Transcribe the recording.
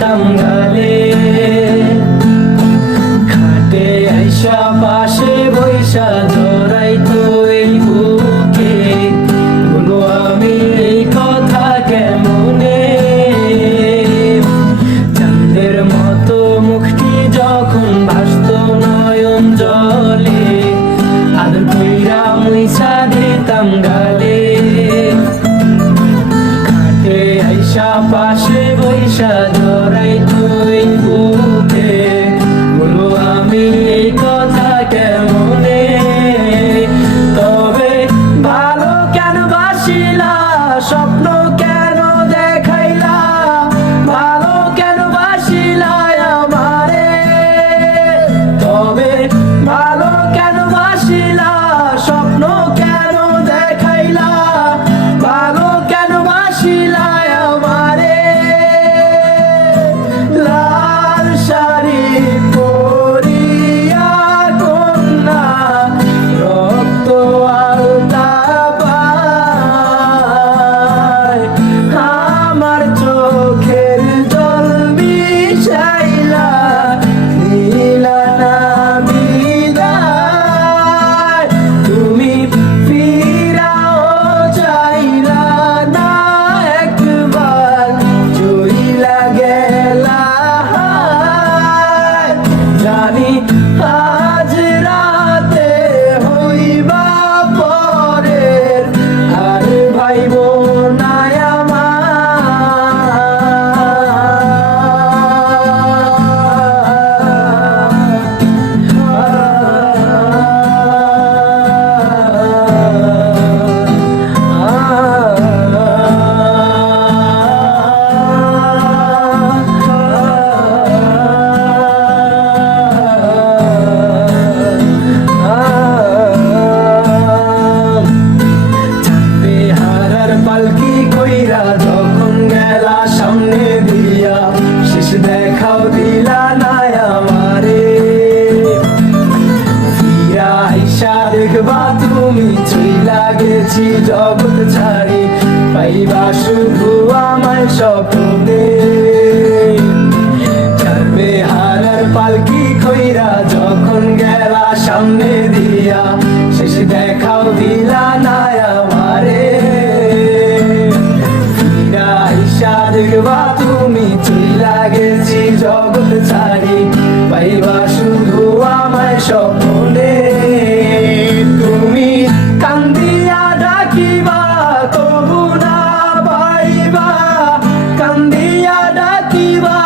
দিতাম গালে, খাটে আইসা পাশে বৈশা জড়াইতো এই বুকে, বলো আমি এই কথা কেমনে। চাঁদের মতো মুখটি যখন ভাসতো নয়ন জলে, আদর কইরা মুইছা দিতাম গালে, খাটে আইসা পাশে বৈশা জড়াইতো এই বুকে, বলো আমি এই কথা কেমনে। তবে ভালো কেন বাসিলা, স্বপ্ন কেন দেখাইলা, ভালো কেন বাসিলা আমারে। তবে ভালো কেন বাসিলা, স্বপ্ন কেন দেখাইলা, ভালো কেন বাসিলা আমারে। লাল শাড়ি পরিয়া কন্যা রক্ত আলতা পায়, আমার চোখের জল মিশাইলা দিলা না বিদায়। তুমি ফিরাও চাইলা না একবার, চইলা গেলা। জানি আজ রাতে হইবা পরের, আর ভাইব না পালকি কইরা যখন গেলা সামনে দিয়া, শেষ দেখাও দিলা না আমারে। ফিরা আইসা দেখবা তুমি চইলা গেছি জগৎ ছাড়ি, পাইবা শুধু আমায় স্বপ্নে। ছাড়বে হারার পালকি কইরা যখন গেলা সামনে দিয়া, শেষ দেখাও দিলা না আমারে। দেখবা তুমি চইলা গেছি জগৎ ছাড়ি, পাইবা শুধু আমায় স্বপ্নে। তুমি কান্দিয়া ডাকিবা তবু না পাইবা, কান্দিয়া ডাকিবা